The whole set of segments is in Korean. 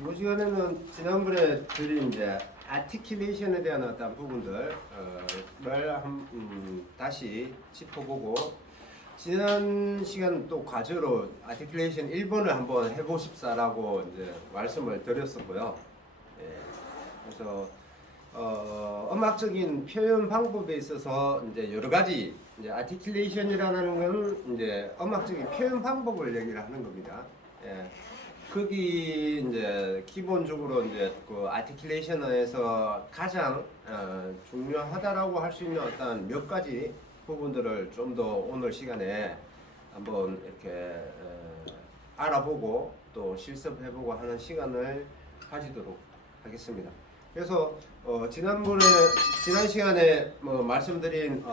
이번 시간에는 지난번에 드린 이제 아티큘레이션에 대한 어떤 부분들 다시 짚어보고, 지난 시간 또 과제로 아티큘레이션 1번을 한번 해보십사라고 이제 말씀을 드렸었고요. 예, 그래서 음악적인 표현 방법에 있어서 이제 여러 가지, 이제 아티큘레이션이라는 건 이제 음악적인 표현 방법을 얘기를 하는 겁니다. 예. 거기 이제 기본적으로 이제 그 아티큘레이션에서 가장 중요하다라고 할 수 있는 어떤 몇 가지 부분들을 좀 더 오늘 시간에 한번 이렇게 알아보고 또 실습해보고 하는 시간을 가지도록 하겠습니다. 그래서 지난 시간에 뭐 말씀드린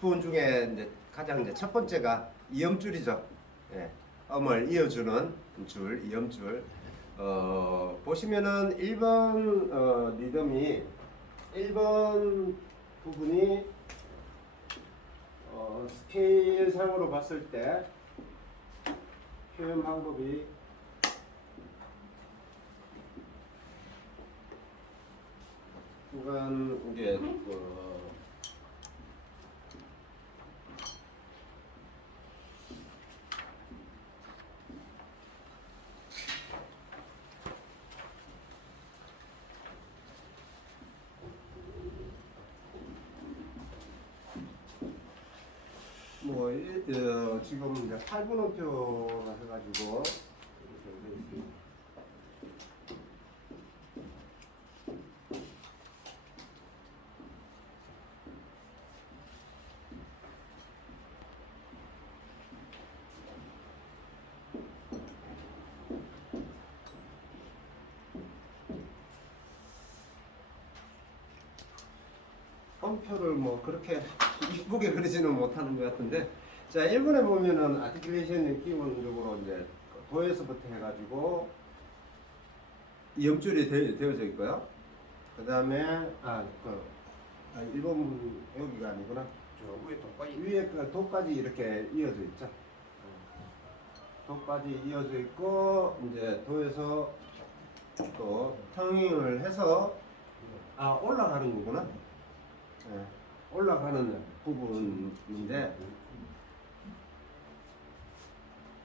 부분 중에 이제 가장 이제 첫 번째가 이음줄이죠. 예, 음을 이어주는 줄, 이음줄. 보시면은 1번 리듬이 1번 부분이 스케일상으로 봤을 때 표현 방법이 중간 이게 지금 이제 8분음표가 해가지고 음표를 뭐 그렇게 이쁘게 그리지는 못하는 것 같은데, 자 1번에 보면은 아티큘레이션이 기본적으로 이제 도에서부터 해가지고 이음줄이 되어져 있고요. 그 다음에 1번 여기가 아니구나. 저 위에 도까지 위에 그 도까지 이렇게 이어져 있죠. 도까지 이어져 있고, 이제 도에서 또 텅잉을 해서 올라가는 거구나. 네, 올라가는 부분인데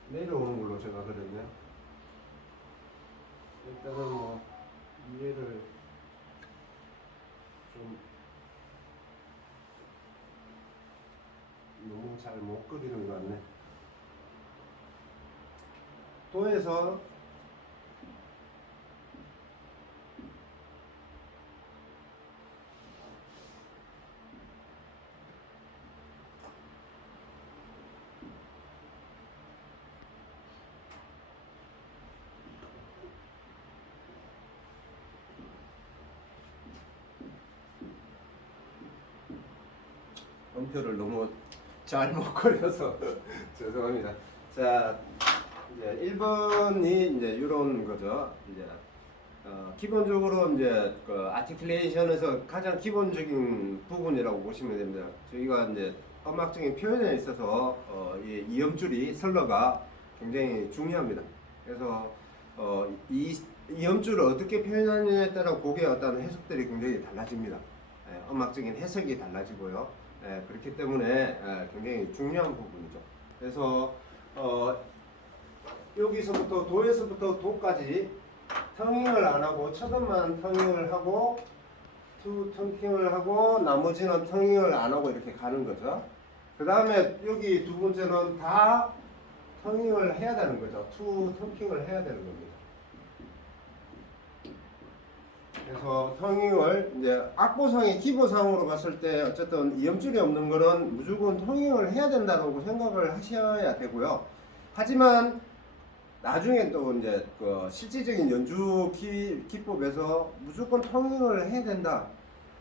내려오는 걸로 제가 그렸네요. 일단은 뭐 이해를 좀 너무 잘 못 그리는 것 같네. 도에서 음표를 너무 잘 못 그려서 죄송합니다. 자, 이제 1번이 이제 이런 거죠. 이제 기본적으로 이제 그 아티큘레이션에서 가장 기본적인 부분이라고 보시면 됩니다. 저희가 이제 음악적인 표현에 있어서 이 이음줄이 슬러가 굉장히 중요합니다. 그래서 이 이음줄을 어떻게 표현하느냐에 따라 곡의 어떤 해석들이 굉장히 달라집니다. 음악적인 해석이 달라지고요. 그렇기 때문에 굉장히 중요한 부분이죠. 그래서 여기서부터 도에서부터 도까지 텅잉을 안 하고 첫 음만 텅잉을 하고 투 텅킹을 하고 나머지는 텅잉을 안 하고 이렇게 가는 거죠. 그 다음에 여기 두 번째는 다 텅잉을 해야 되는 거죠. 투 텅킹을 해야 되는 겁니다. 그래서 텅잉을 이제 악보상의 기보상으로 봤을 때 어쨌든 이음줄이 없는 거는 무조건 텅잉을 해야 된다고 생각을 하셔야 되고요. 하지만 나중에 또 이제 그 실질적인 연주 기법에서 무조건 텅잉을 해야 된다,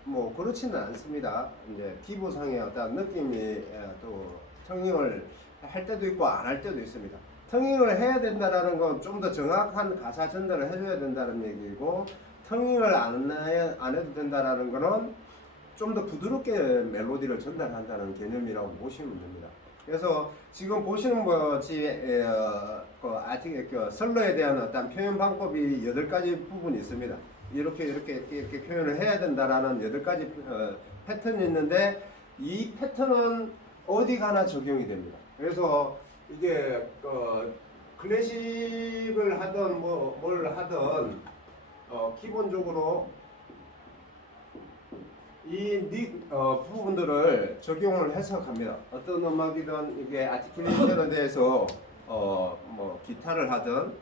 뭐 그렇지는 않습니다. 이제 기보상의 어떤 느낌이 또 텅잉을 할 때도 있고 안 할 때도 있습니다. 텅잉을 해야 된다라는 건 좀 더 정확한 가사 전달을 해줘야 된다는 얘기고, 텅잉을 안 해도 된다라는 거는 좀 더 부드럽게 멜로디를 전달한다는 개념이라고 보시면 됩니다. 그래서 지금 보시는 것이 그 선러에 대한 어떤 표현 방법이 8가지 부분이 있습니다. 이렇게 표현을 해야 된다라는 8가지 패턴이 있는데 이 패턴은 어디 가나 적용이 됩니다. 그래서 이게 클래식을 하든 뭘 하든 기본적으로 부분들을 적용을 해서 갑니다. 어떤 음악이든 이게 아티큘레이션에 대해서 뭐 기타를 하든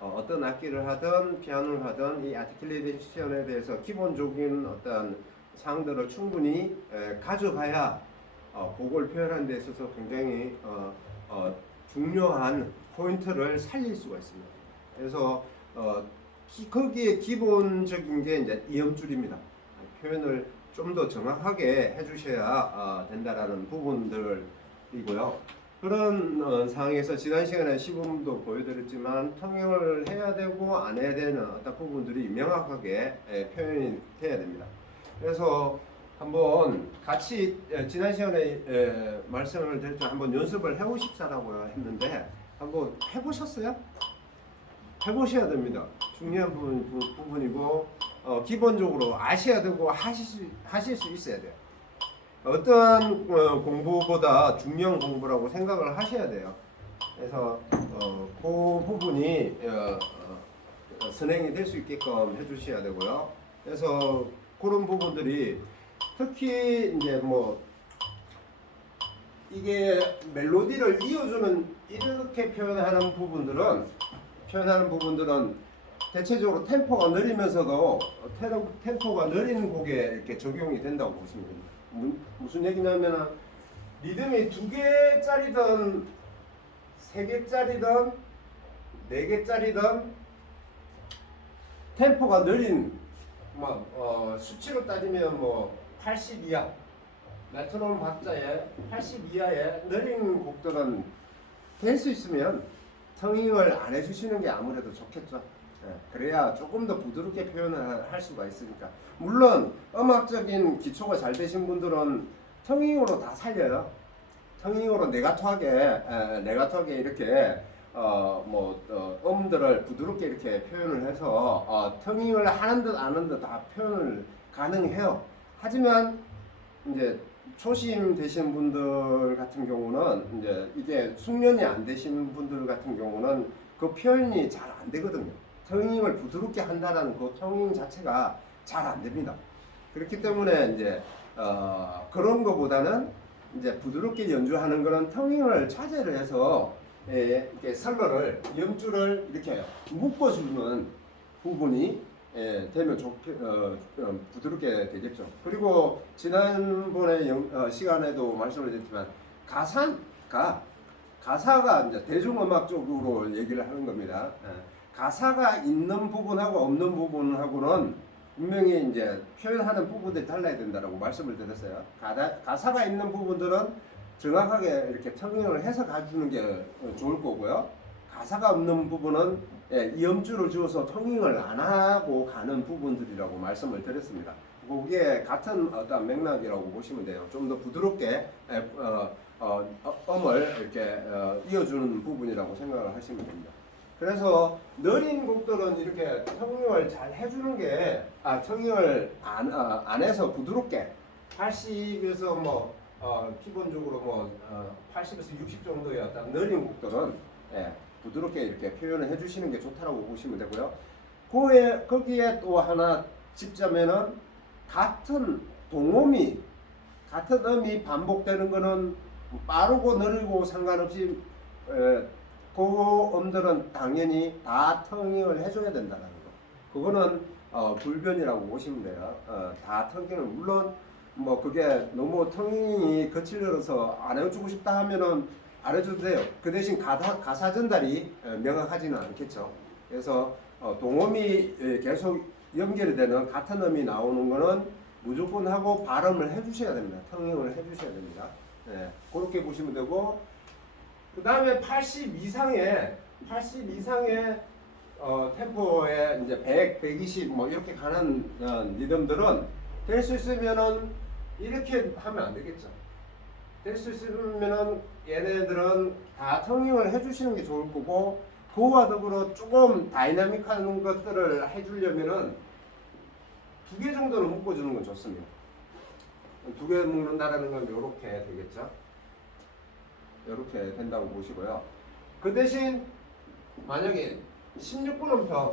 어떤 악기를 하든 피아노를 하든 이 아티큘레이션에 대해서 기본적인 어떤 사항들을 충분히 가져가야 그걸 표현하는 데 있어서 굉장히 중요한 포인트를 살릴 수가 있습니다. 그래서 거기에 기본적인 게 이제 이음줄입니다. 표현을 좀 더 정확하게 해주셔야 된다라는 부분들이고요. 그런 상황에서 지난 시간에 시범도 보여드렸지만 통역을 해야 되고 안 해야 되는 어떤 부분들이 명확하게 표현이 돼야 됩니다. 그래서 한번 같이 지난 시간에 말씀을 드릴 때 한번 연습을 해보십사라고 했는데 한번 해보셨어요? 해보셔야 됩니다. 중요한 부분이고 기본적으로 아셔야 되고 하실 수 있어야 돼요. 어떤 공부보다 중요한 공부라고 생각을 하셔야 돼요. 그래서 그 부분이 선행이 될 수 있게끔 해주셔야 되고요. 그래서 그런 부분들이 특히 이제 뭐 이게 멜로디를 이어주는 이렇게 표현하는 부분들은 대체적으로 템포가 느리면서도 템포가 느린 곡에 이렇게 적용이 된다고 보시면 됩니다. 무슨 얘기냐면 리듬이 2개짜리든 3개짜리든 4개짜리든 템포가 느린 수치로 따지면 뭐 80 이하 메트로놈 박자에 80 이하의 느린 곡들은 될 수 있으면 텅잉을 안 해주시는 게 아무래도 좋겠죠. 그래야 조금 더 부드럽게 표현을 할 수가 있으니까. 물론 음악적인 기초가 잘 되신 분들은 텅잉으로 다 살려요. 텅잉으로 네가토하게 이렇게 음들을 부드럽게 이렇게 표현을 해서 텅잉을 하는 듯 안 하는 듯 다 표현을 가능해요. 하지만 이제 초심 되신 분들 같은 경우는 이제 이게 숙련이 안 되신 분들 같은 경우는 그 표현이 잘 안 되거든요. 텅잉을 부드럽게 한다는 그 텅잉 자체가 잘 안 됩니다. 그렇기 때문에 이제 그런 거보다는 이제 부드럽게 연주하는 거는 텅잉을 차지를 해서 이렇게 선러를 염줄을 이렇게 묶어주는 부분이 되면 부드럽게 되겠죠. 그리고 지난번에 시간에도 말씀을 드렸지만 가사가 이제 대중음악 쪽으로 얘기를 하는 겁니다. 가사가 있는 부분하고 없는 부분하고는 분명히 이제 표현하는 부분들이 달라야 된다라고 말씀을 드렸어요. 가사가 있는 부분들은 정확하게 이렇게 텅잉을 해서 가주는 게 좋을 거고요. 가사가 없는 부분은 이음줄을 주어서 텅잉을 안 하고 가는 부분들이라고 말씀을 드렸습니다. 그게 같은 어떤 맥락이라고 보시면 돼요. 좀 더 부드럽게 음을 이렇게 이어주는 부분이라고 생각을 하시면 됩니다. 그래서 느린 곡들은 이렇게 텅잉을 잘 해주는 게 텅잉을 안 해서 부드럽게 80에서 기본적으로 80에서 60 정도의 어떤 느린 곡들은 부드럽게 이렇게 표현을 해주시는 게 좋다라고 보시면 되고요. 거기에 또 하나 짚자면은 같은 음이 반복되는 거는 빠르고 느리고 상관없이 그 음들은 당연히 다 텅잉을 해줘야 된다는 거. 그거는 불변이라고 보시면 돼요. 다 텅잉을 물론 그게 너무 텅잉이 거칠어서 안 해주고 싶다 하면은 안 해줘도 돼요. 그 대신 가사 전달이 명확하지는 않겠죠. 그래서 동음이 계속 연결이 되는 같은 음이 나오는 거는 무조건 하고 발음을 해주셔야 됩니다. 텅잉을 해주셔야 됩니다. 그렇게 보시면 되고, 그 다음에 80 이상의 템포에 이제 100, 120 이렇게 가는 리듬들은 될 수 있으면은 이렇게 하면 안 되겠죠. 될 수 있으면은 얘네들은 다 텅잉을 해주시는 게 좋을 거고, 그와 더불어 조금 다이나믹한 것들을 해주려면은 2개 정도는 묶어주는 건 좋습니다. 2개 묶는다라는 건 이렇게 되겠죠. 이렇게 된다고 보시고요. 그 대신 만약에 16분 음표다.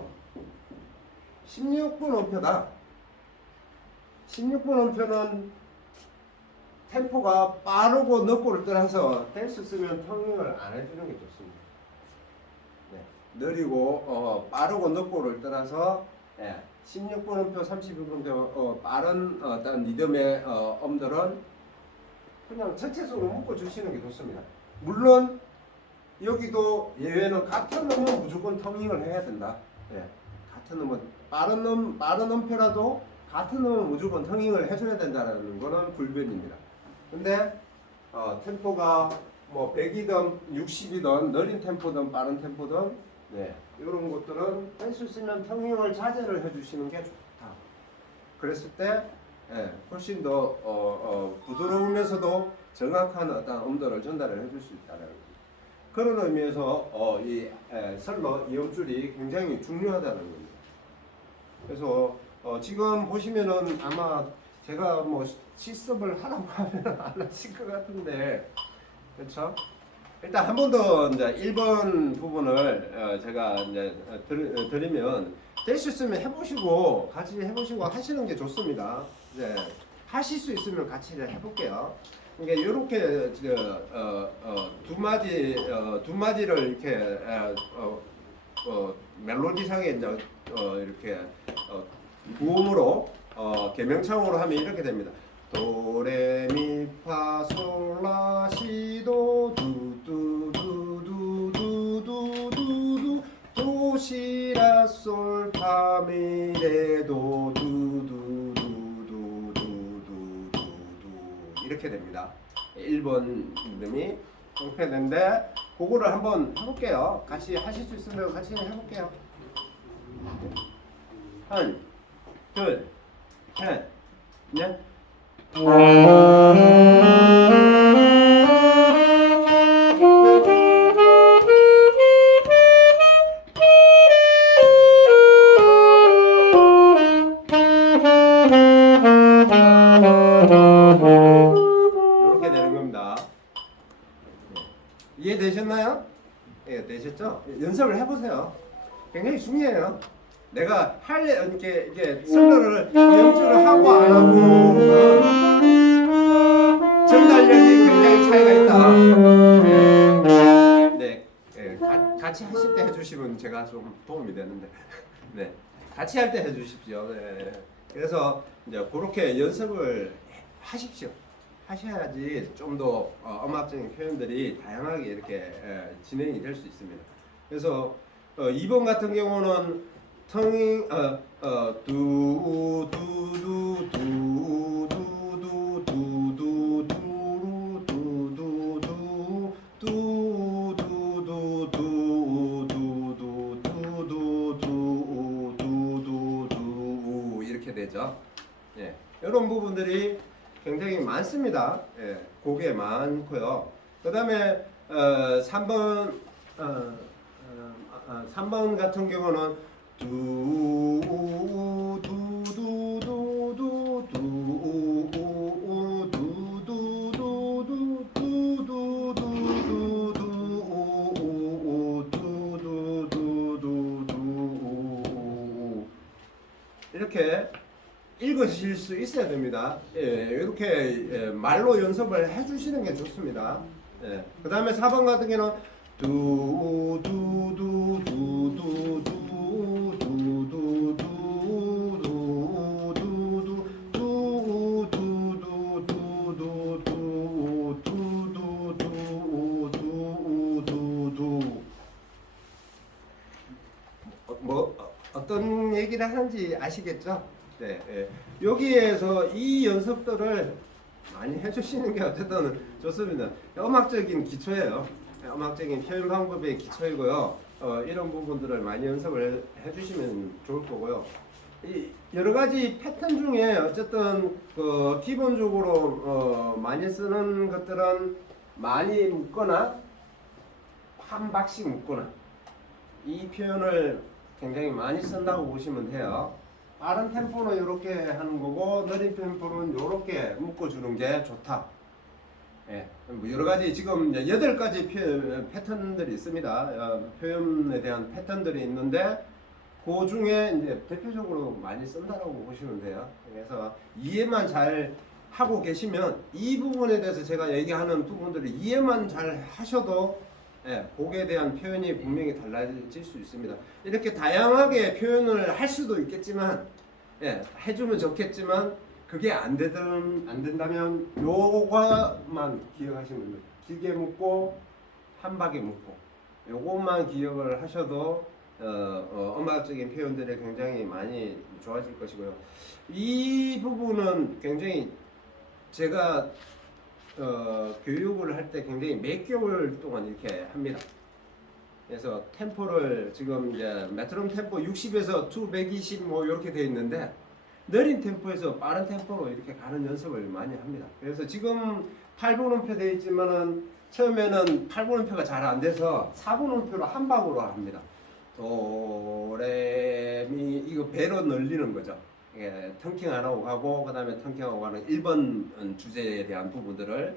16분 음표는 템포가 빠르고 늦고를 떠나서 댄스 쓰면 텅잉을 안 해주는 게 좋습니다. 네. 느리고 빠르고 늦고를 떠나서 16분 음표, 32분 음표 빠른 어떤 리듬의 음들은 그냥 전체적으로 묶어주시는 게 좋습니다. 물론 여기도 예외는 같은 음은 무조건 텅잉을 해야 된다. 같은 음은 빠른 음표라도 같은 음은 무조건 텅잉을 해줘야 된다는 거는 불변입니다. 근데 템포가 뭐 100이든 60이든 느린 템포든 빠른 템포든 이런 것들은 할 수 있으면 텅잉을 자제를 해주시는 게 좋다. 그랬을 때 훨씬 더 부드러우면서도 정확한 어떤 음도를 전달을 해줄 수 있다는 겁니다. 그런 의미에서 이 설러 이음줄이 굉장히 중요하다는 겁니다. 그래서 지금 보시면은 아마 제가 뭐 실습을 하라고 하면 안 하실 것 같은데, 그렇죠? 일단 한 번 더 이제 1번 부분을 제가 이제 드리면 될 수 있으면 해보시고 같이 해보시고 하시는 게 좋습니다. 이제 하실 수 있으면 같이 해볼게요. 그러니까 이렇게 두 마디를 이렇게 멜로디상에 이제 이렇게 구음으로 개명창으로 하면 이렇게 됩니다. 도레미파솔라시도 두두두두두두두두 도시라솔파미레도 두두두두두두두 이렇게 됩니다. 1번 리듬이 이렇게 되는데 그거를 한번 해볼게요. 같이 하실 수 있으면 같이 해볼게요. 한, 둘, 셋, 넷. 이렇게 되는 겁니다. 이해되셨나요? 예, 되셨죠? 연습을 해보세요. 굉장히 중요해요. 내가 이게 슬러를 연주를 하고 안 하고 전달력이 굉장히 차이가 있다. 네, 같이 하실 때 해주시면 제가 좀 도움이 되는데, 네, 같이 할 때 해주십시오. 네. 그래서 이제 그렇게 연습을 하십시오. 하셔야지 좀 더 음악적인 표현들이 다양하게 이렇게 진행이 될 수 있습니다. 그래서 2번 같은 경우는 텅잉 이렇게 되죠. 예, 이런 부분들이 굉장히 많습니다. 예, 그게 많고요. 그 다음에 3번 3번 같은 경우는 이렇게 읽으실 수 있어야 됩니다. 이렇게 말로 연습을 해주시는 게 좋습니다. 그 다음에 4번 같은 경우는 어떤 얘기를 하는지 아시겠죠? 네, 여기에서 이 연습들을 많이 해주시는 게 어쨌든 좋습니다. 음악적인 기초예요. 음악적인 표현 방법의 기초이고요. 이런 부분들을 많이 연습을 해주시면 좋을 거고요. 이 여러 가지 패턴 중에 어쨌든 그 기본적으로 많이 쓰는 것들은 많이 묶거나 한 박씩 묶거나 이 표현을 굉장히 많이 쓴다고 보시면 돼요. 빠른 템포는 이렇게 하는 거고 느린 템포는 이렇게 묶어주는 게 좋다. 예, 뭐 여러 가지 지금 이제 8가지 패턴들이 있습니다. 표현에 대한 패턴들이 있는데 그 중에 이제 대표적으로 많이 쓴다라고 보시면 돼요. 그래서 이해만 잘 하고 계시면 이 부분에 대해서 제가 얘기하는 부분들을 이해만 잘 하셔도 곡에 대한 표현이 분명히 달라질 수 있습니다. 이렇게 다양하게 표현을 할 수도 있겠지만 해주면 좋겠지만 그게 안 된다면 요거만 기억하시면 됩니다. 길게 묶고 한 박에 묶고 요것만 기억을 하셔도 음악적인 표현들이 굉장히 많이 좋아질 것이고요. 이 부분은 굉장히 제가 교육을 할 때 굉장히 몇 개월 동안 이렇게 합니다. 그래서 템포를 지금 이제 메트로놈 템포 60에서 120 뭐 이렇게 돼 있는데 느린 템포에서 빠른 템포로 이렇게 가는 연습을 많이 합니다. 그래서 지금 8분음표 되어 있지만은 처음에는 8분음표가 잘 안 돼서 4분음표로 한 방으로 합니다. 도레미 이거 배로 늘리는 거죠. 예, 턴킹 안 하고 가고 그 다음에 턴킹하고 가는 1번 주제에 대한 부분들을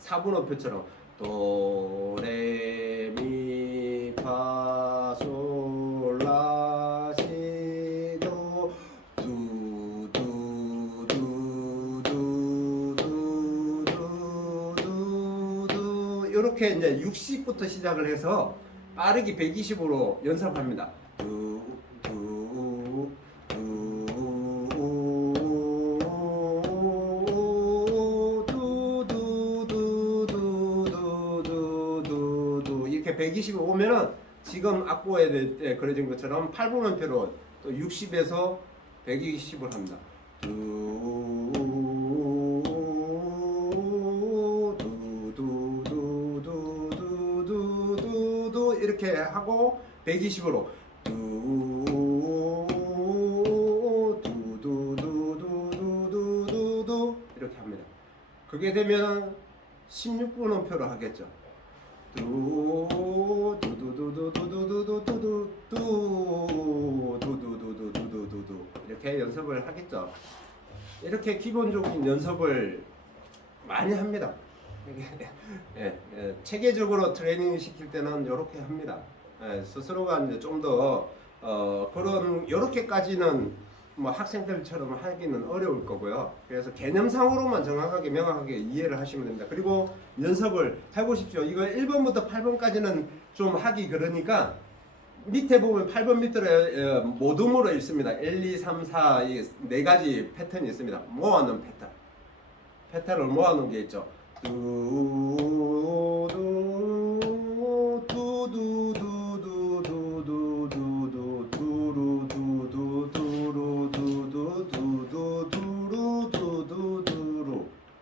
4분음표처럼 도레미파솔라시도 두두두두두두두두 이렇게 이제 60부터 시작을 해서 빠르게 120으로 연습합니다. 이렇게 120이 오면은 지금 악보에 그려진 것처럼 8분음표로 또 60에서 120을 합니다. 이렇게 하고 120으로 이렇게 합니다. 그게 되면 16분음표로 하겠죠. 이렇게 연습을 하겠죠. 이렇게 기본적인 연습을 많이 합니다. 체계적으로 트레이닝 시킬 때는 이렇게 합니다. 스스로가 이제 좀 더 그런 이렇게까지는 뭐 학생들처럼 하기는 어려울 거고요. 그래서 개념상으로만 정확하게 명확하게 이해를 하시면 됩니다. 그리고 연습을 해보십시오. 이거 1번부터 8번까지는 좀 하기 그러니까 밑에 보면 8번 밑에 모둠으로 있습니다. 1, 2, 3, 4 이 4가지 패턴이 있습니다. 모아놓은 패턴을 모아놓은 게 있죠.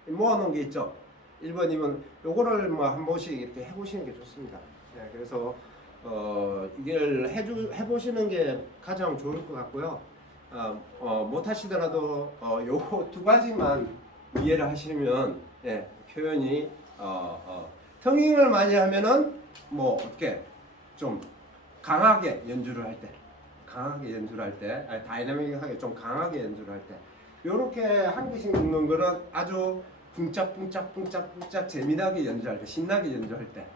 모아놓은 게 있죠. 1번이면 요거를 뭐 한 번씩 이렇게 해보시는 게 좋습니다. 그래서 이걸 해보시는 게 가장 좋을 것 같고요. 못하시더라도 요거 2가지만 이해를 하시면 표현이 텅잉을 많이 하면은 뭐 어떻게 좀 강하게 연주를 할 때 다이나믹하게 좀 강하게 연주를 할 때 요렇게 한 개씩 묶는 거는 아주 붕짝붕짝 재미나게 연주할 때, 신나게 연주할 때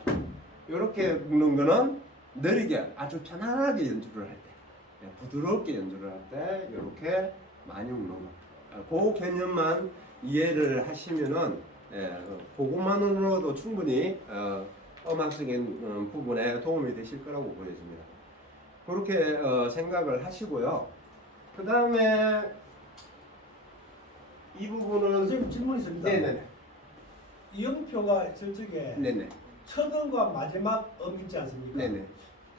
요렇게 묶는 거는 느리게 아주 편안하게 연주를 할 때, 부드럽게 연주를 할 때 요렇게 많이 묶는 거. 그 개념만 이해를 하시면은 그것만으로도 충분히 음악적인 부분에 도움이 되실 거라고 보여집니다. 그렇게 생각을 하시고요. 그 다음에 이 부분은 선생님 질문 있습니다. 네네. 이음표가 저쪽에 네네. 첫 음과 마지막 음 있지 않습니까? 네네.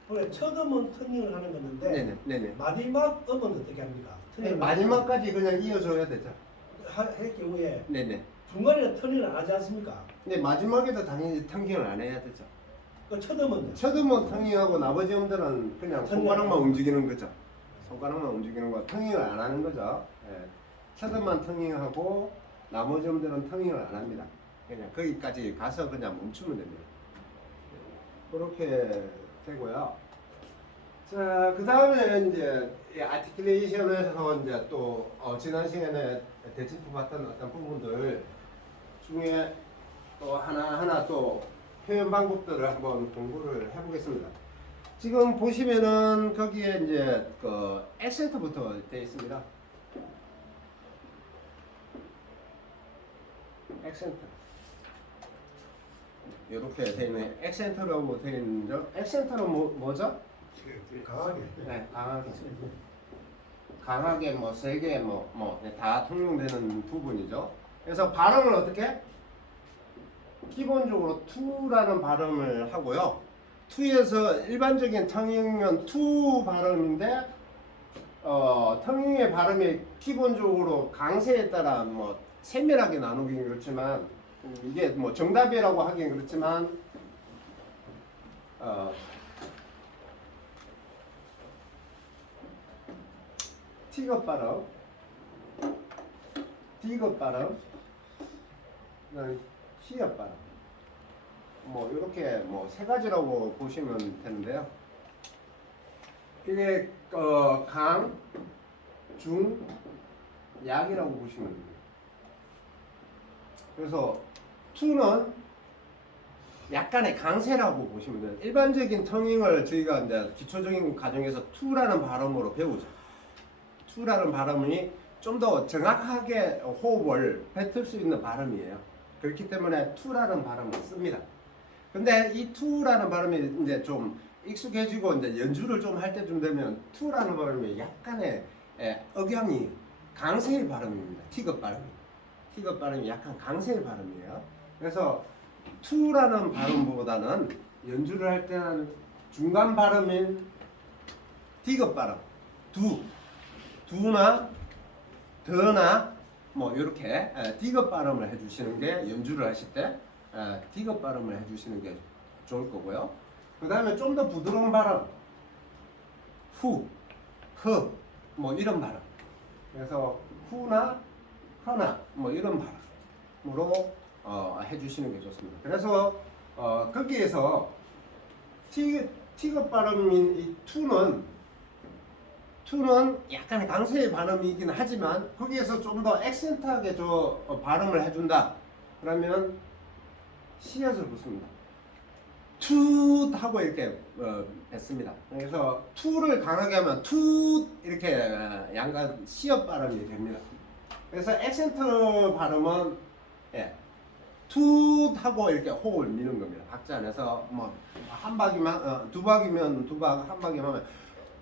그래 첫 음은 터닝을 하는 건데 네네. 마지막 음은 어떻게 합니까? 마지막까지 그냥 이어줘야 되죠. 할 경우에 네네. 중간에 터닝을 안 하지 않습니까? 근데 마지막에도 당연히 턴킹을 안 해야 되죠. 그 첫 음은 첫 음은 턴킹하고 나머지 음들은 그냥 손가락만 움직이는 거죠. 손가락만 움직이는 거 턴킹을 안 하는 거죠. 첫 음만 턴킹하고 나머지 음들은 턴킹을 안 합니다. 그냥 거기까지 가서 그냥 멈추면 됩니다. 그렇게 되고요. 자, 그 다음에 이제 이 아티큘레이션에서 이제 또 지난 시간에 대체품 봤던 어떤 부분들 중에 또 하나하나 또 표현 방법들을 한번 공부를 해보겠습니다. 지금 보시면은 거기에 이제 그 액센트부터 되어 있습니다. 액센트. 이렇게 되어 있는 액센트라고 되어 있는죠. 액센트는 뭐죠? 강하게. 네, 강하게. 강하게 뭐 세게 뭐 다 통용되는 부분이죠. 그래서 발음을 어떻게? 기본적으로 투라는 발음을 하고요. 투에서 일반적인 텅잉은 투 발음인데 텅잉의 발음이 기본적으로 강세에 따라 뭐 세밀하게 나누긴 그렇지만 이게 뭐 정답이라고 하긴 그렇지만 T급 발음, D급 발음, C급 발음. 뭐 이렇게 뭐 세 가지라고 보시면 되는데요. 이게 강, 중, 약이라고 보시면 됩니다. 그래서 투는 약간의 강세라고 보시면 돼요. 일반적인 텅잉을 저희가 이제 기초적인 과정에서 투라는 발음으로 배우죠. 투라는 발음이 좀 더 정확하게 호흡을 뱉을 수 있는 발음이에요. 그렇기 때문에 투라는 발음을 씁니다. 근데 이 투라는 발음이 이제 좀 익숙해지고 이제 연주를 좀 할 때쯤 되면 투라는 발음이 약간의 억양이 강세의 발음입니다. T급 발음이. T급 발음이 약간 강세의 발음이에요. 그래서 투라는 발음보다는 연주를 할 때는 중간 발음인 D급 발음, 두나 더나 뭐 이렇게 D급 발음을 해주시는 게 연주를 하실 때 D급 발음을 해주시는 게 좋을 거고요. 그 다음에 좀 더 부드러운 발음, 후, 허, 뭐 이런 발음. 그래서 후나 허나 뭐 이런 발음으로 해주시는 게 좋습니다. 그래서 거기에서 T급 발음인 이 투는 약간의 강세의 발음이긴 하지만 거기에서 좀 더 액센트하게 발음을 해준다. 그러면 C엇을 붙습니다. 투 하고 이렇게 뱉습니다. 그래서 투를 강하게 하면 투 이렇게 양간 C엇 발음이 됩니다. 그래서 액센트 발음은 투 하고 이렇게 호흡을 미는 겁니다. 박자 안에서 뭐 한 박이면 두 박이면 두 박, 한 박이면 하면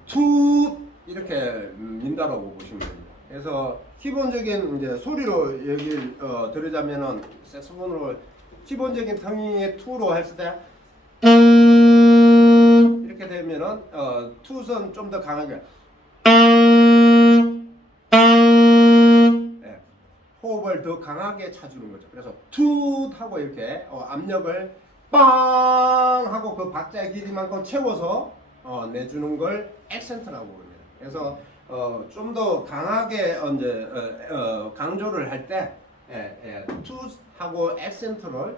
투 이렇게 민다라고 보시면 됩니다. 그래서 기본적인 이제 소리로 얘기를 들으자면은 색소폰으로 기본적인 텅잉의 투로 했을 때 이렇게 되면은 투선 좀 더 강하게 호흡을 더 강하게 차주는 거죠. 그래서 투 하고 이렇게 압력을 빵 하고 그 박자의 길이만큼 채워서 내주는 걸 액센트라고 합니다. 그래서 좀 더 강하게 이제 강조를 할 때 투 하고 액센트를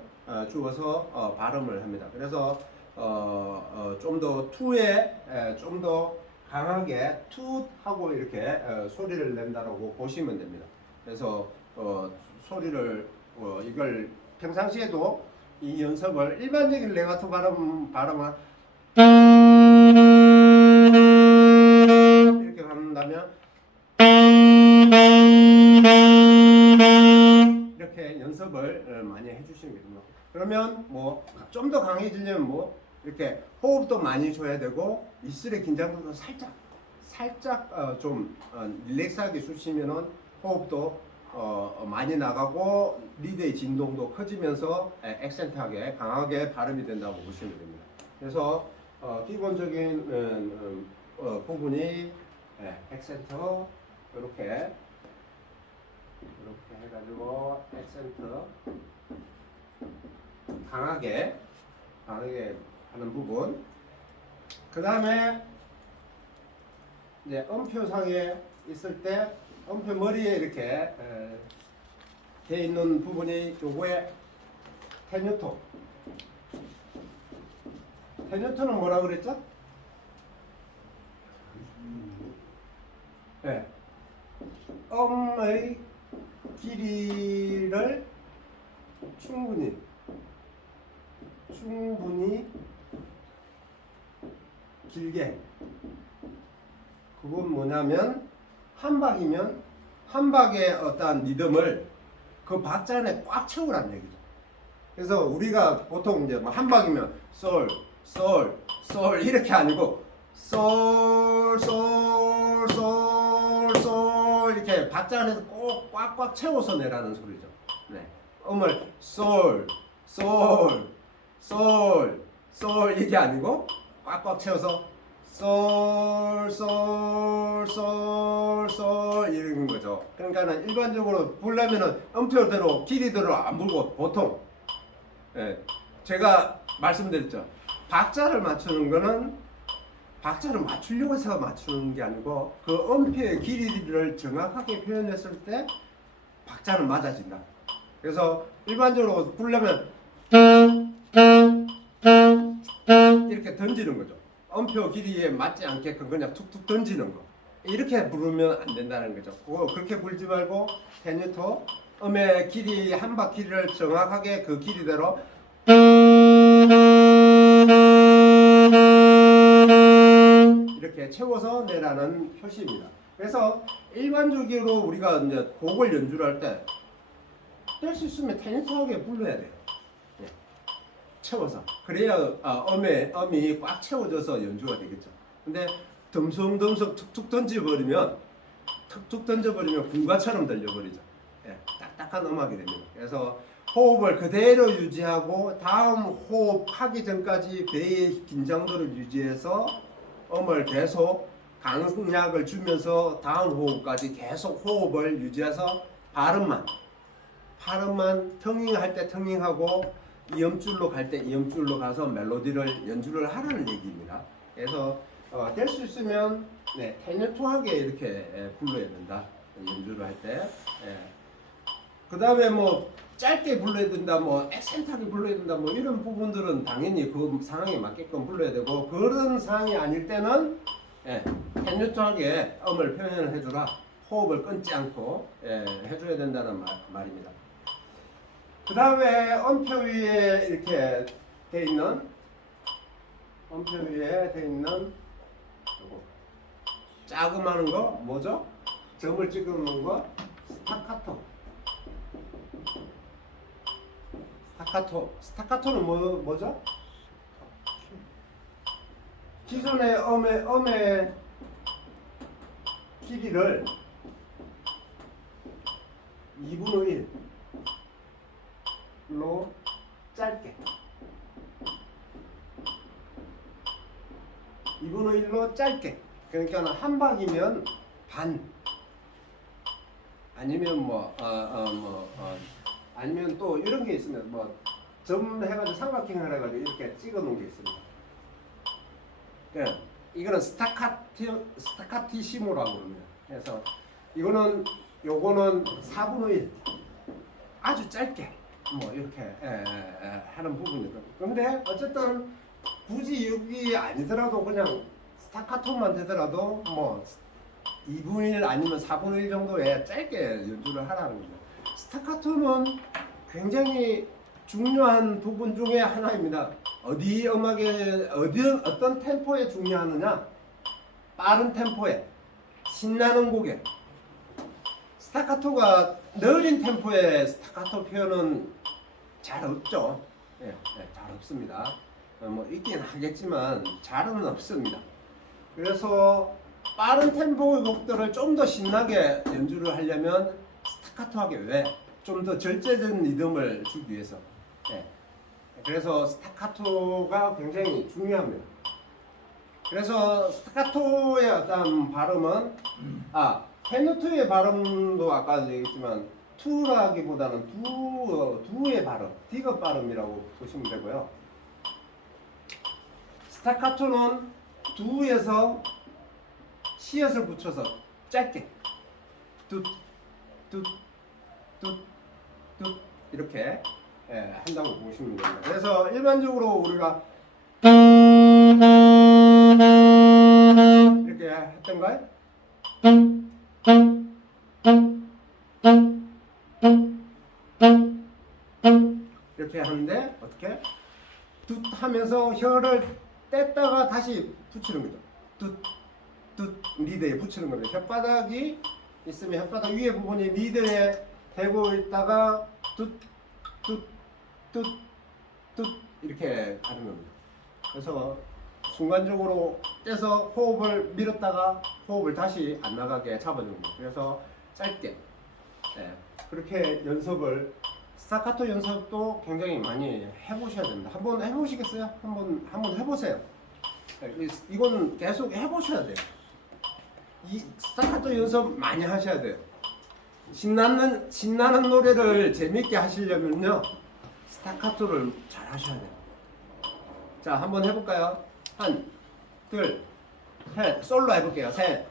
주어서 발음을 합니다. 그래서 좀 더 투에 좀 더 강하게 투 하고 이렇게 소리를 낸다라고 보시면 됩니다. 그래서 소리를 이걸 평상시에도 이 연습을 일반적인 레가토 발음은 이렇게 한다면 이렇게 연습을 많이 해주시는 게 됩니다. 그러면 뭐 좀 더 강해지려면 뭐 이렇게 호흡도 많이 줘야 되고 입술의 긴장도도 살짝 좀 릴렉스하게 주시면은 호흡도 많이 나가고 리드의 진동도 커지면서 액센트하게 강하게 발음이 된다고 보시면 됩니다. 그래서 기본적인 부분이 액센트 이렇게 해가지고 액센트 강하게 하는 부분. 그 다음에 이제 음표상에 있을 때 음표 머리에 이렇게 돼 있는 부분이 요거에 테뉴토. 테뉴토는 뭐라 그랬죠? 네. 음의 길이를 충분히 길게. 그건 뭐냐면 한 박이면 한 박의 어떠한 리듬을 그 박자 안에 꽉 채우라는 얘기죠. 그래서 우리가 보통 이제 뭐 한 박이면 솔, 솔, 솔 이렇게 아니고 솔, 솔, 솔, 솔 이렇게 박자 안에서 꼭 꽉꽉 채워서 내라는 소리죠. 네. 음을 솔, 솔, 솔, 솔 이게 아니고 꽉꽉 채워서 솔, 솔, 솔, 솔 이런 거죠. 그러니까는 일반적으로 부르려면은 음표대로 길이대로 안 불고 보통 제가 말씀드렸죠. 박자를 맞추는 거는 박자를 맞추려고 해서 맞추는 게 아니고 그 음표의 길이를 정확하게 표현했을 때 박자는 맞아진다. 그래서 일반적으로 부르려면 이렇게 던지는 거죠. 음표 길이에 맞지 않게끔 그냥 툭툭 던지는 거. 이렇게 부르면 안 된다는 거죠. 그렇게 불지 말고 테뉴토 음의 길이 한 바퀴를 정확하게 그 길이대로 이렇게 채워서 내라는 표시입니다. 그래서 일반적으로 우리가 이제 곡을 연주를 할 때 뗄 수 있으면 테뉴토하게 불러야 돼요. 채워서 그래야 음이 꽉 채워져서 연주가 되겠죠. 근데 덤성덤성 툭툭 던져버리면 군가처럼 들려버리죠. 딱딱한 음악이 됩니다. 그래서 호흡을 그대로 유지하고 다음 호흡 하기 전까지 배의 긴장도를 유지해서 음을 계속 강약을 주면서 다음 호흡까지 계속 호흡을 유지해서 발음만 텅잉할 때 텅잉하고 이음줄로 갈 때 이음줄로 가서 멜로디를 연주를 하라는 얘기입니다. 그래서 될 수 있으면 테뉴토하게 이렇게 불러야 된다. 연주를 할 때. 그 다음에 뭐 짧게 불러야 된다, 뭐 액센트하게 불러야 된다, 뭐 이런 부분들은 당연히 그 상황에 맞게끔 불러야 되고 그런 상황이 아닐 때는 테뉴토하게 음을 표현을 해주라. 호흡을 끊지 않고 해줘야 된다는 말입니다. 그 다음에 음표 위에 이렇게 돼 있는 요거 자그마한 거 뭐죠? 점을 찍은 거 스타카토는 뭐죠? 기존의 음의 길이를 2분의 1로 짧게 2분의 1로 짧게. 그러니까 한 박이면 반 아니면 아니면 또 이런 게 있으면 뭐 점 해가지고 삼각형을 해가지고 이렇게 찍어 놓은 게 있습니다. 그러니까 이거는 스타카티시모라고 합니다. 그래서 요거는 4분의 1 아주 짧게 뭐 이렇게 하는 부분이거든요. 그런데 어쨌든 굳이 여기 아니더라도 그냥 스타카토만 되더라도 뭐 2분의 1 아니면 4분의 1 정도의 짧게 연주를 하라는 거죠. 스타카토는 굉장히 중요한 부분 중에 하나입니다. 어디 음악에 어떤 템포에 중요하느냐? 빠른 템포에, 신나는 곡에. 스타카토가 느린 템포의 스타카토 표현은 잘 없죠. 잘 없습니다. 뭐 있긴 하겠지만 잘은 없습니다. 그래서 빠른 템포의 곡들을 좀 더 신나게 연주를 하려면 스타카토하게 왜? 좀 더 절제된 리듬을 주기 위해서. 그래서 스타카토가 굉장히 중요합니다. 그래서 스타카토의 어떤 발음은 테뉴토의 발음도 아까 얘기했지만 투라기보다는 두의 발음, 디귿 발음이라고 보시면 되고요. 스타카토는 두에서 시옷을 붙여서 짧게 뚜 이렇게 예, 한다고 보시면 됩니다. 그래서 일반적으로 우리가 이렇게 했던가요? 이렇게 하는데 어떻게? 둣 하면서 혀를 뗐다가 다시 붙이는 거죠. 둣 리드에 붙이는 겁니다. 혓바닥이 있으면 혓바닥 위에 부분이 리드에 대고 있다가 둣 이렇게 하는 겁니다. 그래서 순간적으로 떼서 호흡을 밀었다가 호흡을 다시 안 나가게 잡아주는 거예요. 그래서 짧게 그렇게 연습을 스타카토 연습도 굉장히 많이 해보셔야 됩니다. 한번 해보시겠어요? 한번 해보세요. 이건 계속 해보셔야 돼요. 이 스타카토 연습 많이 하셔야 돼요. 신나는 노래를 재밌게 하시려면요 스타카토를 잘 하셔야 돼요. 자, 한번 해볼까요? 한, 둘, 셋. 솔로 해볼게요. 셋,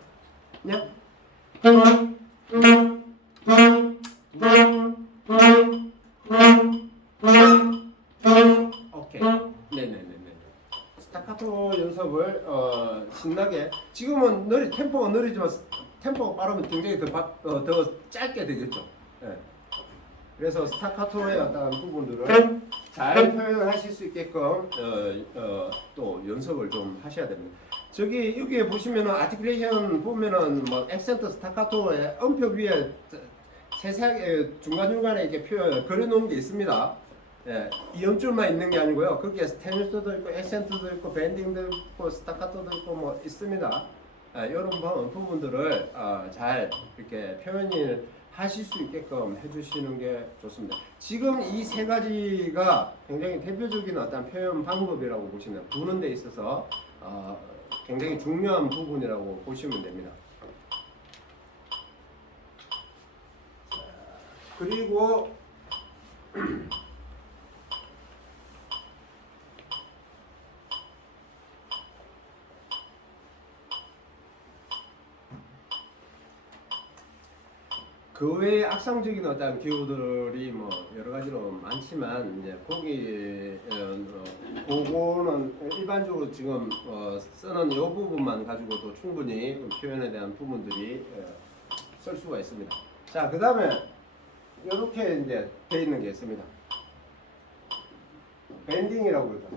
넷. 오케이. 네네네네. 스타카토 연습을 신나게. 지금은 템포가 느리지만 템포가 빠르면 굉장히 더 짧게 되겠죠. 네. 그래서 스타카토의 어떤 부분들을 잘 표현하실 수 있게끔 또 연습을 좀 하셔야 됩니다. 여기에 보시면은 아티큘레이션 보면은 뭐 액센트 스타카토의 음표 위에 세세하게 중간중간에 이렇게 그려놓은 게 있습니다. 예, 이 연줄만 있는 게 아니고요. 거기에 스테뉴스도 있고 액센트도 있고 밴딩도 있고 스타카토도 있고 뭐 있습니다. 이런 부분들을 잘 이렇게 표현을 하실 수 있게끔 해주시는 게 좋습니다. 지금 이 세 가지가 굉장히 대표적인 어떤 표현 방법이라고 보시면 부는 데 있어서 굉장히 중요한 부분이라고 보시면 됩니다. 그리고 그 외에 악상적인 어떤 기호들이 뭐 여러 가지로 많지만 이제 거기 그거는 일반적으로 지금 쓰는 이 부분만 가지고도 충분히 표현에 대한 부분들이 쓸 수가 있습니다. 자, 그 다음에 이렇게 이제 돼 있는 게 있습니다. 밴딩이라고 그러죠.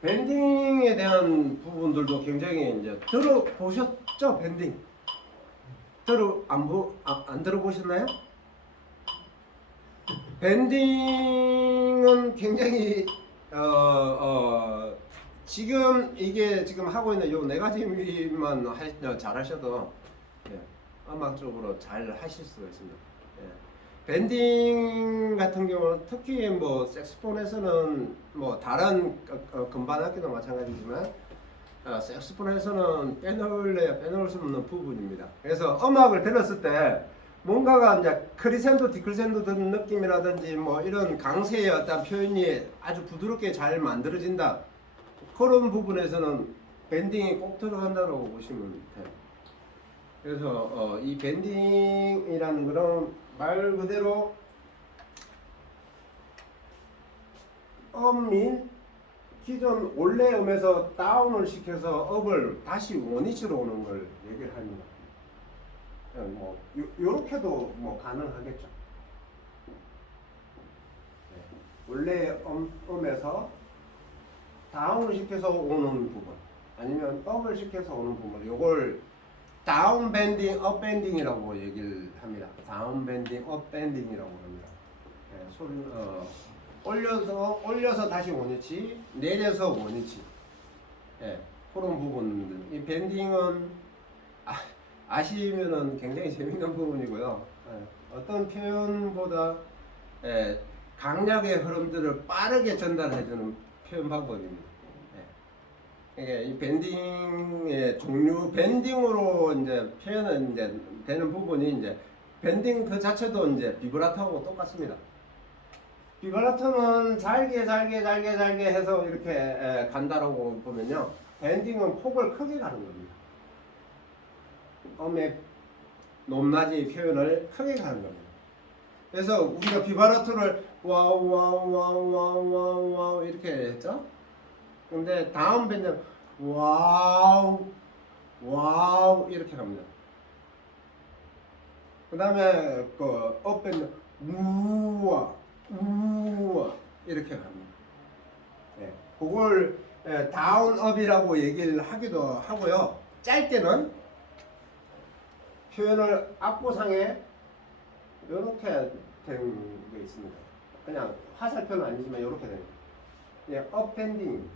밴딩에 대한 부분들도 굉장히 이제 들어보셨죠? 밴딩 안 들어보셨나요? 밴딩은 굉장히 지금 하고 있는 요 네 가지만 잘 하셔도 음악적으로 잘 하실 수가 있습니다. 밴딩 같은 경우는 특히 뭐 색소폰에서는 뭐 다른 건반 악기도 마찬가지지만 색소폰에서는 빼놓을 수 없는 부분입니다. 그래서 음악을 들었을 때 뭔가가 이제 크리센도 디클센도 든 느낌이라든지 뭐 이런 강세의 어떤 표현이 아주 부드럽게 잘 만들어진다. 그런 부분에서는 밴딩이 꼭 들어간다고 보시면 돼요. 그래서 이 밴딩이라는 거는 말 그대로 음인 기존 원래 음에서 다운을 시켜서 업을 다시 원위치로 오는 걸 얘기를 합니다. 뭐 요렇게도 뭐 가능하겠죠. 원래 음에서 다운을 시켜서 오는 부분 아니면 업을 시켜서 오는 부분 요걸 다운 밴딩, 업 밴딩이라고 얘기를 합니다. 다운 밴딩, 업 밴딩이라고 합니다. 올려서 다시 원위치, 내려서 원위치. 그런 부분들. 이 밴딩은 아시면은 굉장히 재밌는 부분이고요. 어떤 표현보다 강약의 흐름들을 빠르게 전달해주는 표현 방법입니다. 이 밴딩의 종류, 밴딩으로 이제 표현은 이제 되는 부분이 이제 밴딩 그 자체도 이제 비브라토하고 똑같습니다. 비브라토는 잘게 해서 이렇게 간다라고 보면요, 밴딩은 폭을 크게 가는 겁니다. 높낮이 표현을 크게 하는 겁니다. 그래서 우리가 비바라토를 와우 와우 와우 와우 와우 와우 이렇게 했죠. 근데 다음 밴드는 와우 와우 이렇게 갑니다. 그 다음에 그 업밴드 우와 우와 이렇게 갑니다. 네, 그걸 다운업이라고 얘기를 하기도 하고요. 짧게는 표현을 악보상에 이렇게 된 게 있습니다. 그냥 화살표는 아니지만 이렇게 됩니다. 예, 업밴딩.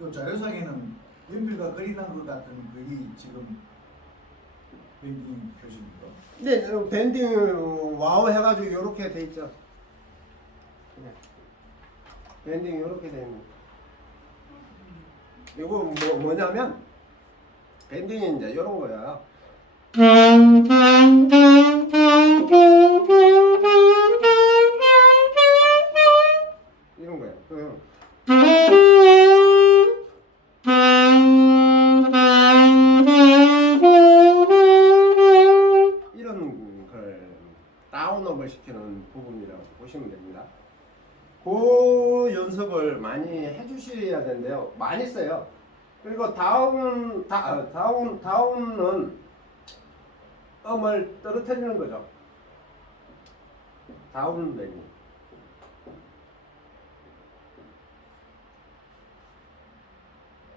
이 자료상에는 연필과 그리는 것 같은 글이 지금 밴딩 표시입니다. 네, 밴딩 와우 해가지고 이렇게 돼 있죠. 네. 밴딩 이렇게 돼 있는. 이거 뭐냐면 밴딩이 이제 이런 거야. 이런 거예요. 이런 걸 다운업을 시키는 부분이라고 보시면 됩니다. 그 연습을 많이 해주셔야 되는데요. 많이 써요. 그리고 다운은 음을 떨어뜨리는 거죠. 다운 밴딩.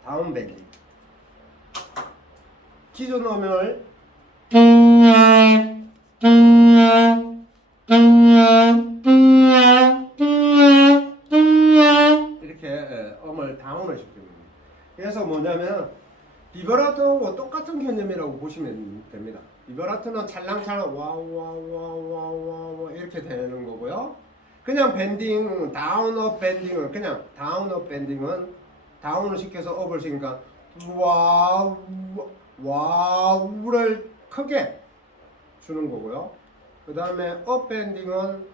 다운 밴딩. 기존 음을 이렇게 음을 다운을 시킵니다. 그래서 뭐냐면 비브라토하고 똑같은 개념이라고 보시면 됩니다. 비브라토는 찰랑찰랑 와우와우와우와우 이렇게 되는 거고요. 그냥 밴딩, 다운업 밴딩은 그냥 다운업 밴딩은 다운을 시켜서 업을 시키니까 와우 와우를 크게 주는 거고요. 그 다음에 업 밴딩은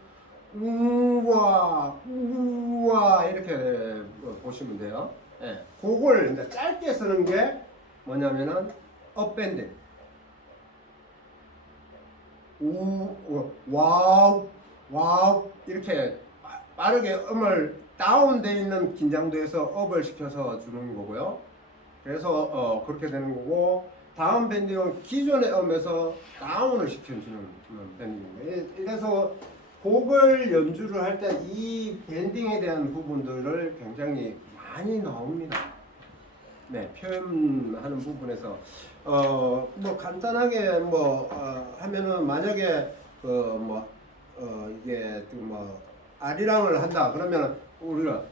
우와 우와 이렇게 보시면 돼요. 예, 그걸 이제 짧게 쓰는 게 뭐냐면은 업 밴딩 와우 와우 이렇게 빠르게 음을 다운돼 있는 긴장도에서 업을 시켜서 주는 거고요. 그래서 그렇게 되는 거고, 다운 밴딩은 기존의 음에서 다운을 시켜주는 밴딩입니다. 이래서 곡을 연주를 할 때 이 밴딩에 대한 부분들을 굉장히 많이 나옵니다. 네, 표현하는 부분에서 뭐 간단하게 하면은 만약에 이게 아리랑을 한다 그러면 우리가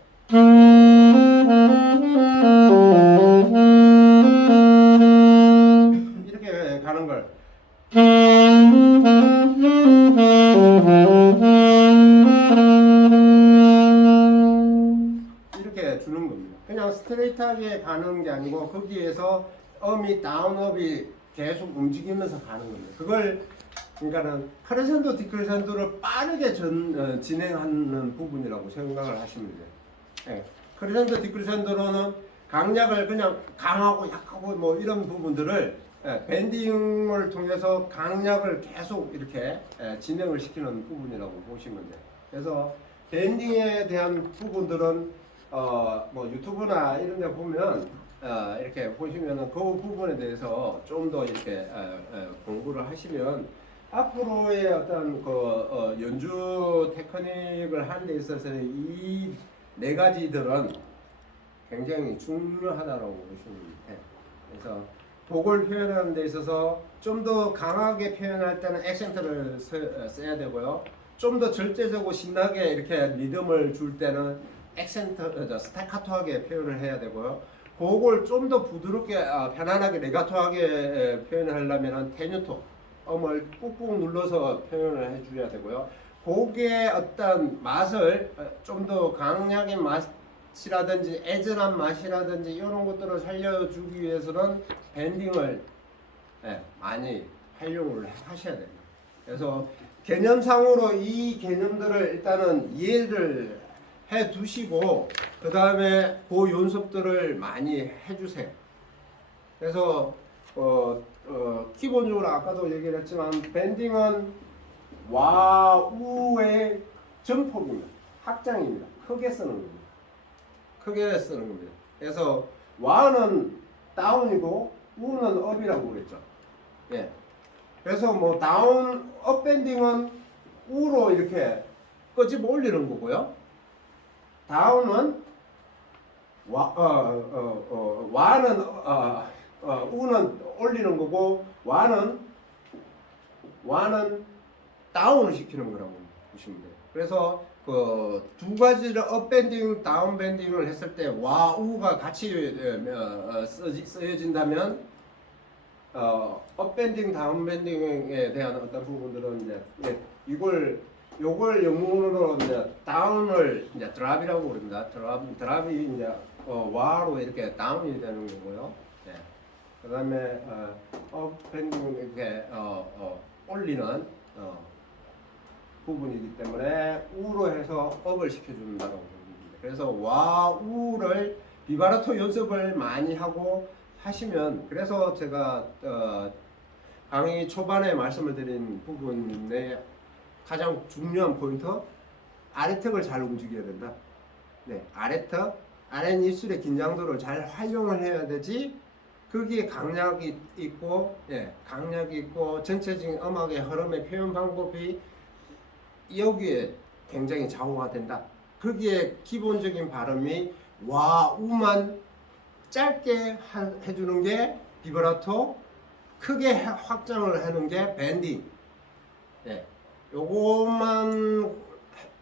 이렇게 가는 걸 이렇게 주는 겁니다. 그냥 스트레이트하게 가는 게 아니고 거기에서 음이 다운업이 계속 움직이면서 가는 겁니다. 그걸 그러니까는 크레센도 디크레센도를 빠르게 진행하는 부분이라고 생각을 하시면 돼요. 네. 크레센도 디크레센도로는 강약을 그냥 강하고 약하고 뭐 이런 부분들을 밴딩을 통해서 강약을 계속 이렇게 진행을 시키는 부분이라고 보시면 돼요. 그래서 밴딩에 대한 부분들은 뭐 유튜브나 이런 데 보면 이렇게 보시면은 그 부분에 대해서 좀 더 이렇게 공부를 하시면 앞으로의 어떤 연주 테크닉을 하는 데 있어서 이 네 가지들은 굉장히 중요하다고 보시면 돼요. 그래서 곡을 표현하는 데 있어서 좀 더 강하게 표현할 때는 액센트를 써야 되고요. 좀 더 절제적으로 신나게 이렇게 리듬을 줄 때는 스타카토하게 표현을 해야 되고요. 곡을 좀 더 부드럽게 편안하게 레가토하게 표현을 하려면 테뉴토 음을 꾹꾹 눌러서 표현을 해줘야 되고요. 곡의 어떤 맛을 좀 더 강약의 맛이라든지 애절한 맛이라든지 이런 것들을 살려주기 위해서는 밴딩을 많이 활용을 하셔야 됩니다. 그래서 개념상으로 이 개념들을 일단은 이해를 해 두시고 그 다음에 그 연습들을 많이 해주세요. 그래서 기본적으로 아까도 얘기를 했지만 밴딩은 와우의 전폭입니다. 확장입니다. 크게 쓰는 겁니다. 크게 쓰는 겁니다. 그래서 와는 다운이고 우는 업이라고 그랬죠. 예. 그래서 뭐 다운 업 밴딩은 우로 이렇게 끄집어 올리는 거고요. 다운은 와는 우는 올리는 거고 와는 다운을 시키는 거라고 보시면 돼요. 그래서 그 두 가지를 업 밴딩, 다운 밴딩을 했을 때 와, 우가 같이 쓰여진다면 업 밴딩, 다운 밴딩에 대한 어떤 부분들은 이제 요걸 영문으로 이제 다운을 이제 드랍이라고 부릅니다. 드랍이 이제 와로 이렇게 다운이 되는 거고요. 네. 그다음에 업 밴딩은 이렇게 올리는 부분이기 때문에 우로 해서 업을 시켜준다고 봅니다. 그래서 와, 우를 비바라토 연습을 많이 하고 하시면, 그래서 제가 강의 초반에 말씀을 드린 부분에 가장 중요한 포인트, 아래턱을 잘 움직여야 된다. 네, 아래턱, 아랫입술의 긴장도를 잘 활용을 해야 되지. 거기에 강약이 있고, 예, 강약이 있고 전체적인 음악의 흐름의 표현 방법이 여기에 굉장히 좌우화된다. 거기에 기본적인 발음이 와, 우만 짧게 해주는 게 비브라토, 크게 확장을 하는 게 밴딩. 네, 요것만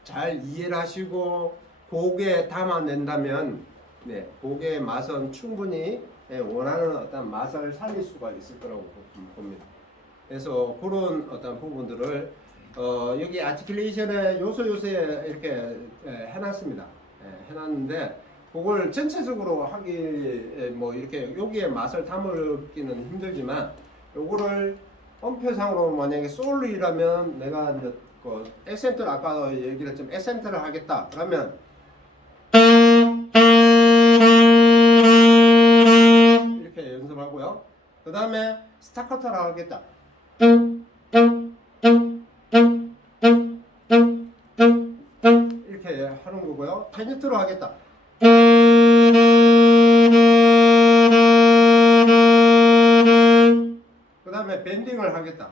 잘 이해를 하시고 곡에 담아낸다면, 네, 곡의 맛은 충분히 원하는 어떤 맛을 살릴 수가 있을 거라고 봅니다. 그래서 그런 어떤 부분들을 여기 아티큘레이션의 요소에 이렇게 해놨습니다. 해놨는데 그걸 전체적으로 하기 뭐 이렇게 여기에 맛을 담기는 힘들지만, 요거를 음표상으로 만약에 솔이라면 내가 이제 그 액센트를 아까 얘기를 했지만 액센트를 하겠다 그러면 이렇게 연습하고요. 그 다음에 스타카토를 하겠다 이렇게 하는 거고요. 페니트로 하겠다 그 다음에 밴딩을 하겠다.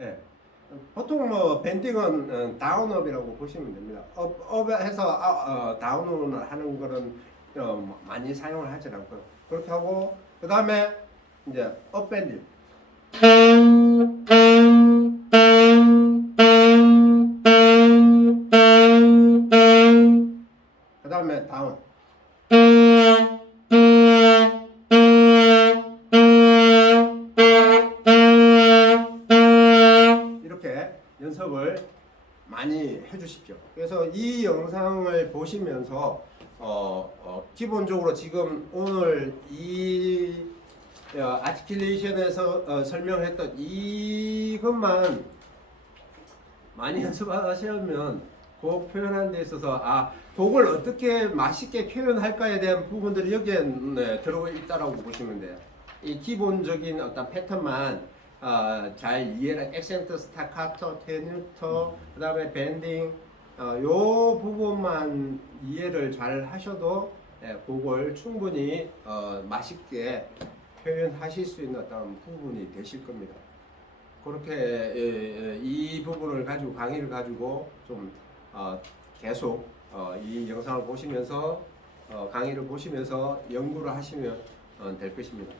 예. 보통 뭐 밴딩은 다운업이라고 보시면 됩니다. 업해서 다운을 하는 거는 많이 사용을 하지 않고요. 그렇게 하고 그 다음에 이제 업 밴딩. 그 다음에 다운. 이렇게 연습을 많이 해주십시오. 그래서 이 영상을 보시면서 기본적으로 지금 오늘 이 아티큘레이션에서 설명했던 이것만 많이 연습하시면 곡 표현하는 데 있어서 곡을 어떻게 맛있게 표현할까에 대한 부분들이 여기에 들어있다라고 보시면 돼요. 이 기본적인 어떤 패턴만 잘 이해를, 액센트, 스타카토, 테뉴토, 그 다음에 밴딩, 요 부분만 이해를 잘 하셔도 곡을 충분히 맛있게 표현하실 수 있는 어떤 부분이 되실 겁니다. 그렇게 이 부분을 가지고 강의를 가지고 좀 계속 이 영상을 보시면서 강의를 보시면서 연구를 하시면 될 것입니다.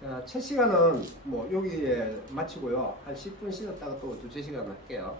자, 첫 시간은 뭐 여기에 마치고요. 한 10분 쉬었다가 또 두세 시간 할게요.